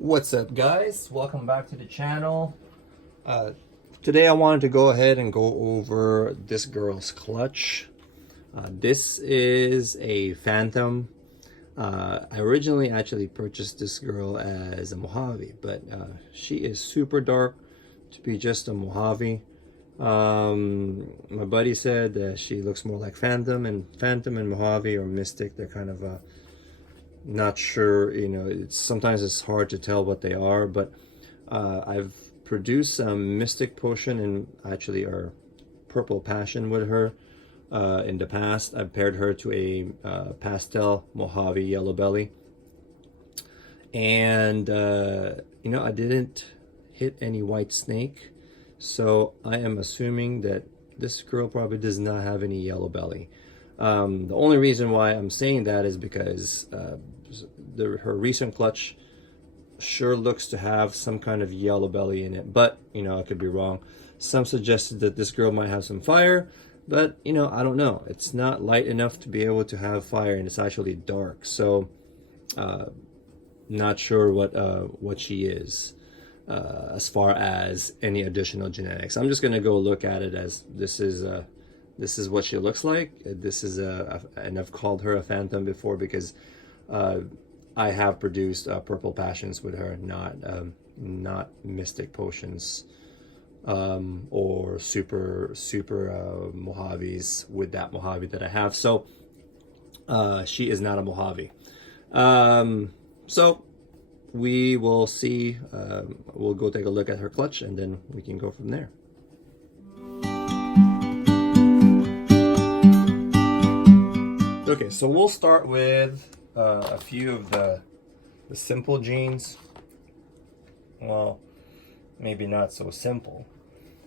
What's up, guys? Welcome back to the channel. Today I wanted to go ahead and go over this girl's clutch. This is a Phantom. I originally actually purchased this girl as a Mojave, but she is super dark to be just a Mojave. My buddy said that she looks more like Phantom and Mojave or Mystic. They're kind of not sure, sometimes it's hard to tell what they are, but I've produced some Mystic Potion and actually our Purple Passion with her in the past. I've paired her to a pastel Mojave Yellow Belly, and I didn't hit any white snake, so I am assuming that this girl probably does not have any yellow belly. The only reason why I'm saying that is because her recent clutch sure looks to have some kind of yellow belly in it, but I could be wrong. Some suggested that this girl might have some fire, but I don't know. It's not light enough to be able to have fire, and it's actually dark, so not sure what she is as far as any additional genetics. I'm just gonna go look at it as this is what she looks like. This is and I've called her a Phantom before because I have produced Purple Passions with her, not Mystic Potions or super Mojaves with that Mojave that I have. So she is not a Mojave. So we will see. We'll go take a look at her clutch, and then we can go from there. Okay, so we'll start with a few of the simple genes. Well, maybe not so simple,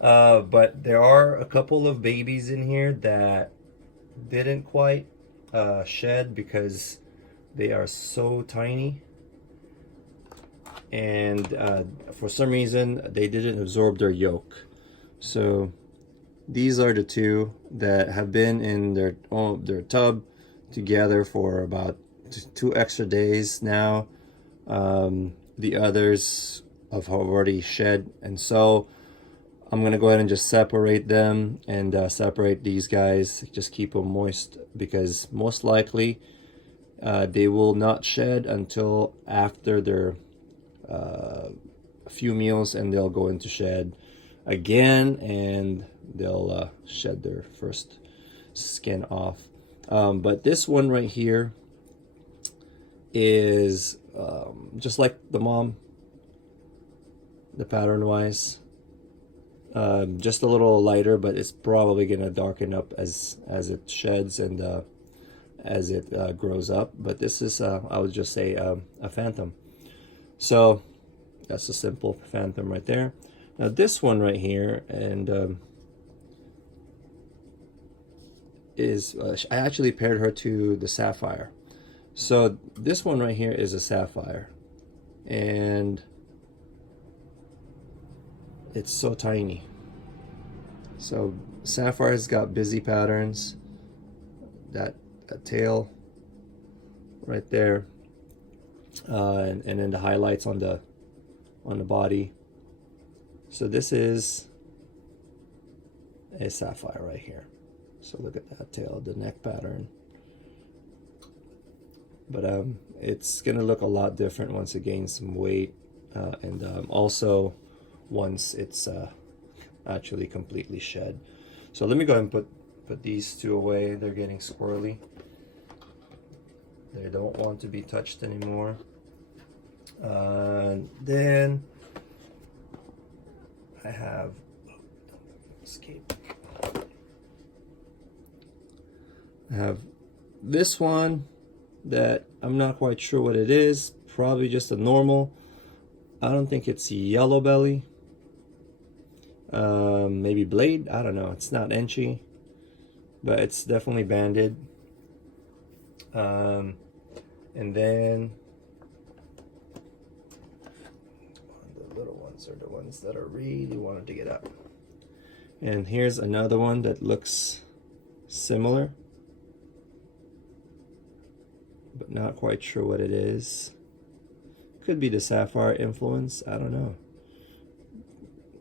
but there are a couple of babies in here that didn't quite shed because they are so tiny, and for some reason they didn't absorb their yolk. So these are the two that have been in their tub together for about 2 extra days now. The others have already shed, and so I'm gonna go ahead and just separate them and separate these guys, just keep them moist, because most likely they will not shed until after their few meals, and they'll go into shed again, and they'll shed their first skin off. But this one right here is just like the mom, the pattern wise, just a little lighter, but it's probably gonna darken up as it sheds and as it grows up. But this is I would just say a Phantom. So that's a simple Phantom right there. Now this one right here, and is I actually paired her to the Sapphire. So this one right here is a Sapphire, and it's so tiny. So Sapphire's got busy patterns, that tail right there, and then the highlights on the body. So this is a Sapphire right here. So look at that tail, the neck pattern. But it's gonna look a lot different once it gains some weight, and also once it's actually completely shed. So let me go ahead and put these two away. They're getting squirrely. They don't want to be touched anymore. Then I have escape. I have this one that I'm not quite sure what it is. Probably just a normal. I don't think it's yellow belly. Maybe blade. I don't know. It's not enchy, but it's definitely banded. And then the little ones are the ones that are really wanting to get up. And here's another one that looks similar, but not quite sure what it is. could be the Sapphire influence. I don't know.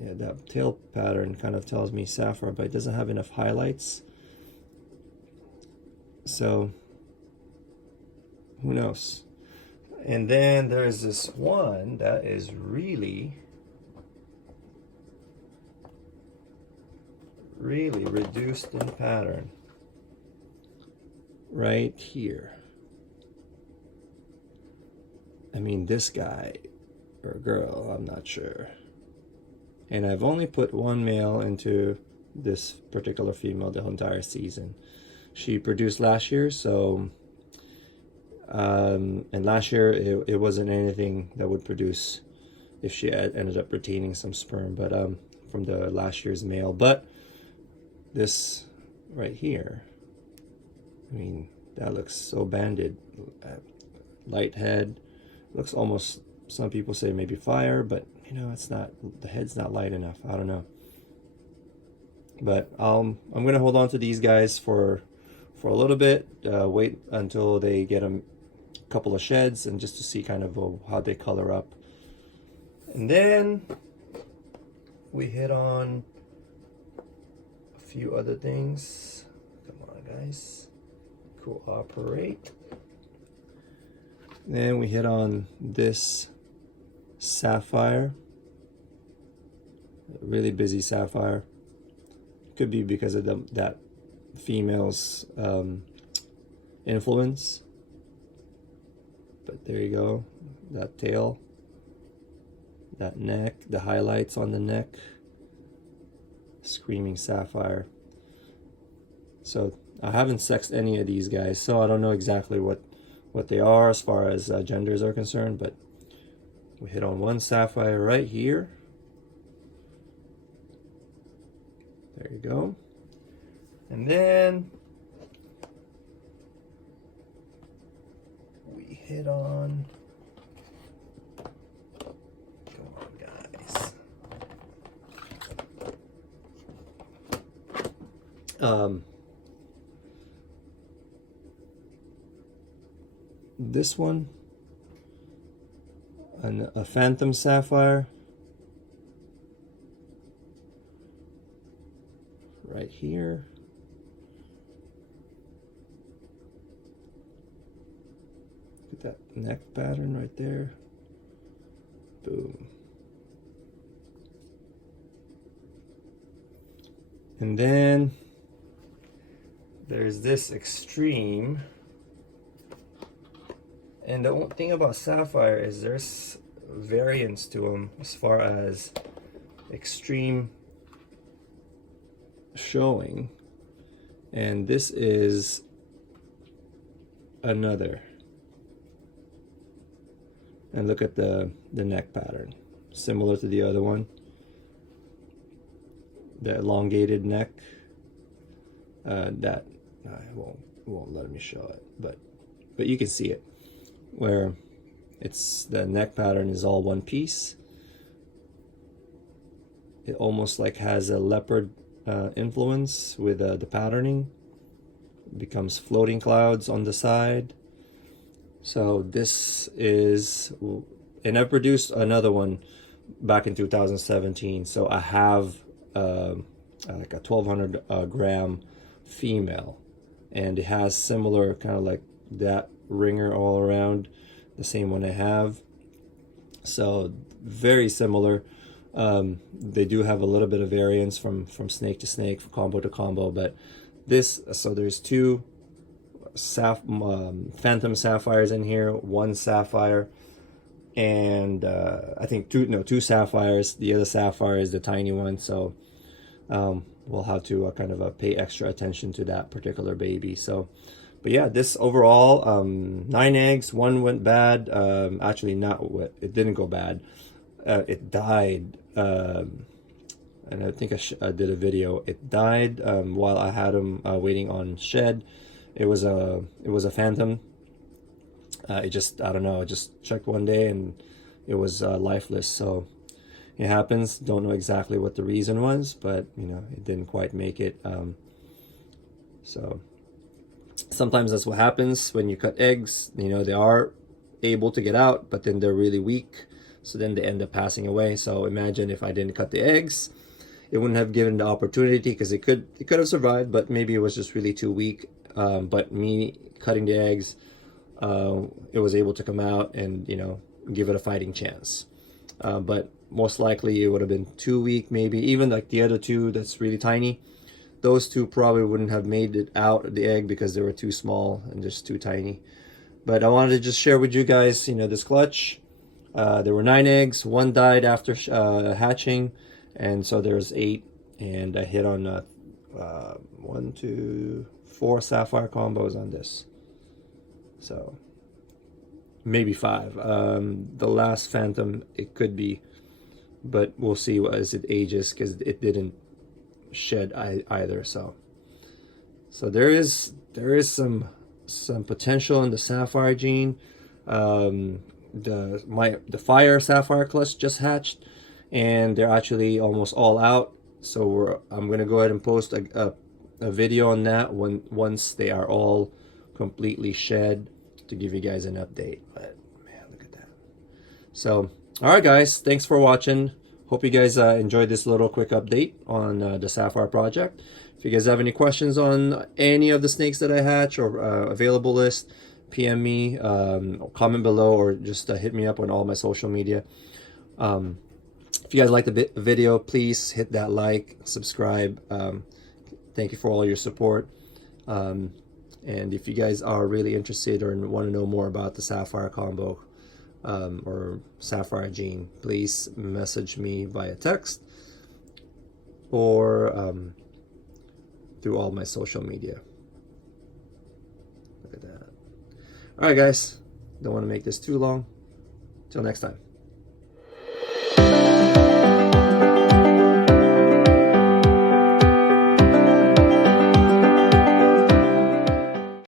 Yeah, that tail pattern kind of tells me Sapphire, but it doesn't have enough highlights. So who knows? And then there's this one that is really reduced in pattern right here. I mean, this guy or girl, I'm not sure. And I've only put one male into this particular female the entire season. She produced last year, so and last year it wasn't anything that would produce if she had ended up retaining some sperm, but from the last year's male. But this right here, I mean, that looks so banded. Lighthead, looks almost, some people say maybe fire, but you know, it's not, the head's not light enough. I don't know. But I'm gonna hold on to these guys for a little bit, wait until they get a couple of sheds, and just to see kind of how they color up. And then we hit on a few other things. Come on, guys, cooperate. Then we hit on this Sapphire, really busy Sapphire. Could be because of that female's influence. But there you go, that tail, that neck, the highlights on the neck, screaming Sapphire. So I haven't sexed any of these guys, so I don't know exactly what they are as far as genders are concerned, but we hit on one Sapphire right here. There you go. And then we hit on, come on guys, this one, a Phantom Sapphire right here. Look at that neck pattern right there. Boom. And then there's this Extreme. And the only thing about Sapphire is there's variance to them as far as Extreme showing, and this is another. And look at the neck pattern, similar to the other one, the elongated neck. That I won't let me show it, but you can see it, where it's the neck pattern is all one piece. It almost like has a leopard influence with the patterning. It becomes floating clouds on the side. So this is, and I produced another one back in 2017. So I have like a 1200 gram female, and it has similar kind of like that ringer all around, the same one I have. So very similar. They do have a little bit of variance from snake to snake, from combo to combo, but this, so there's two Phantom Sapphires in here, one Sapphire, and I think two Sapphires. The other Sapphire is the tiny one, so we'll have to kind of pay extra attention to that particular baby. So, but yeah, this overall, 9 eggs, one went bad. Actually, it didn't go bad. It died, and I think I did a video. It died while I had him waiting on shed. It was a Phantom. It just, I don't know, I just checked one day and it was lifeless. So it happens. Don't know exactly what the reason was, but you know, it didn't quite make it. So sometimes that's what happens when you cut eggs. You know, they are able to get out, but then they're really weak, so then they end up passing away. So imagine if I didn't cut the eggs, it wouldn't have given the opportunity, because it could have survived, but maybe it was just really too weak. But me cutting the eggs, it was able to come out and, you know, give it a fighting chance. But most likely it would have been too weak. Maybe even like the other two that's really tiny, those two probably wouldn't have made it out of the egg because they were too small and just too tiny. But I wanted to just share with you guys, you know, this clutch. There were 9 eggs, 1 died after hatching, and so there's 8, and I hit on 1, 2, 4 Sapphire combos on this. So maybe 5. The last Phantom, it could be, but we'll see as it ages, because it didn't shed either. So there is some potential in the Sapphire gene. The Fire Sapphire clutch just hatched, and they're actually almost all out. So I'm gonna go ahead and post a video on that once they are all completely shed, to give you guys an update. But man, look at that. So all right, guys, thanks for watching. Hope you guys enjoyed this little quick update on the Sapphire project. If you guys have any questions on any of the snakes that I hatch, or available list, PM me, comment below, or just hit me up on all my social media. If you guys like the video, please hit that like, subscribe. Thank you for all your support. And if you guys are really interested or want to know more about the Sapphire combo, or Sapphire gene, please message me via text or through all my social media. Look at that. All right, guys, don't want to make this too long. Till next time.